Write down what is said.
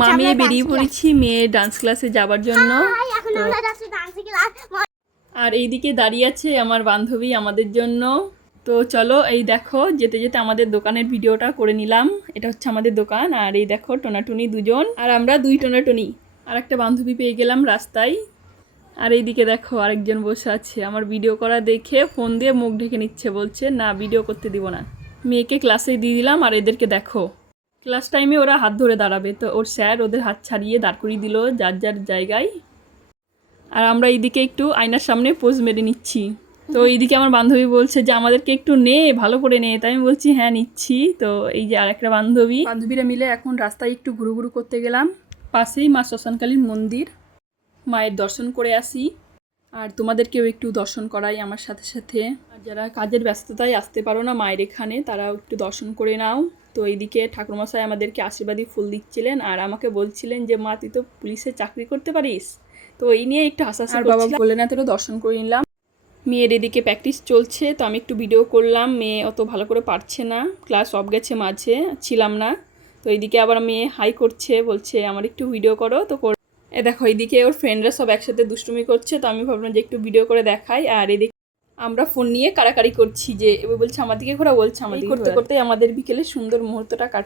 মা মেয়ে বেরিয়ে পড়েছি মেয়ে ডান্স ক্লাসে যাবার জন্য। আর এইদিকে দাঁড়িয়ে আছে আমার বান্ধবী আমাদের জন্য। তো চলো এই দেখো যেতে যেতে আমাদের দোকানের ভিডিওটা করে নিলাম। এটা হচ্ছে আমাদের দোকান। আর এই দেখো টোনাটুনি দুজন, আর আমরা দুই টোনাটুনি। আর একটা বান্ধবী পেয়ে গেলাম রাস্তায়। আর এইদিকে দেখো আরেকজন বসে আছে, আমার ভিডিও করা দেখে ফোন দিয়ে মুখ ঢেকে নিচ্ছে, বলছে না ভিডিও করতে দিব না। মেয়েকে ক্লাসে দিয়ে দিলাম। আর এদেরকে দেখো ক্লাস টাইমে ওরা হাত ধরে দাঁড়াবে, তো ওর স্যার ওদের হাত ছাড়িয়ে দাঁড় করিয়ে দিল যার যার জায়গায়। আর আমরা এইদিকে একটু আয়নার সামনে পোজ মেরে নিচ্ছি। তো এইদিকে আমার বান্ধবী বলছে যে আমাদেরকে একটু নে, ভালো করে নে। তাই আমি বলছি হ্যাঁ নিচ্ছি। তো এই যে আরেকটা বান্ধবীরা মিলে এখন রাস্তায় একটু ঘুরু ঘুরু করতে গেলাম। পাশেই মা শ্মশানকালীর মন্দির, মায়ের দর্শন করে আসি। আর তোমাদেরকেও একটু দর্শন করাই আমার সাথে সাথে। আর যারা কাজের ব্যস্ততায় আসতে পারো না মায়ের এখানে, তারাও একটু দর্শন করে নাও। তো এইদিকে ঠাকুরমশাই আমাদেরকে আশীর্বাদী ফুল দিচ্ছিলেন আর আমাকে বলছিলেন যে মা তুই তো পুলিশে চাকরি করতে পারিস। তো এই নিয়ে একটু হাসাহাসি আর বাবা বললেন না, তোরা দর্শন করে নিলাম। মেয়ের এদিকে প্র্যাকটিস চলছে, তো আমি একটু ভিডিও করলাম। মেয়ে অত ভালো করে পারছে না, ক্লাস অফ গেছে মাঝে, ছিলাম না। তো এইদিকে আবার মেয়ে হাই করছে, বলছে আমার একটু ভিডিও করো। তো এ দেখো এইদিকে ওর ফ্রেন্ডরা সব একসাথে দুষ্টুমি করছে, তো আমি ভাবলাম যে একটু ভিডিও করে দেখাই। আর এদিকে আমরা ফোন নিয়ে কাড়াকাড়ি করছি, যে এবার বলছে আমার দিকে ঘোরা, বলছে আমাদের করতে করতে আমাদের বিকেলে সুন্দর মুহূর্তটা কাটে।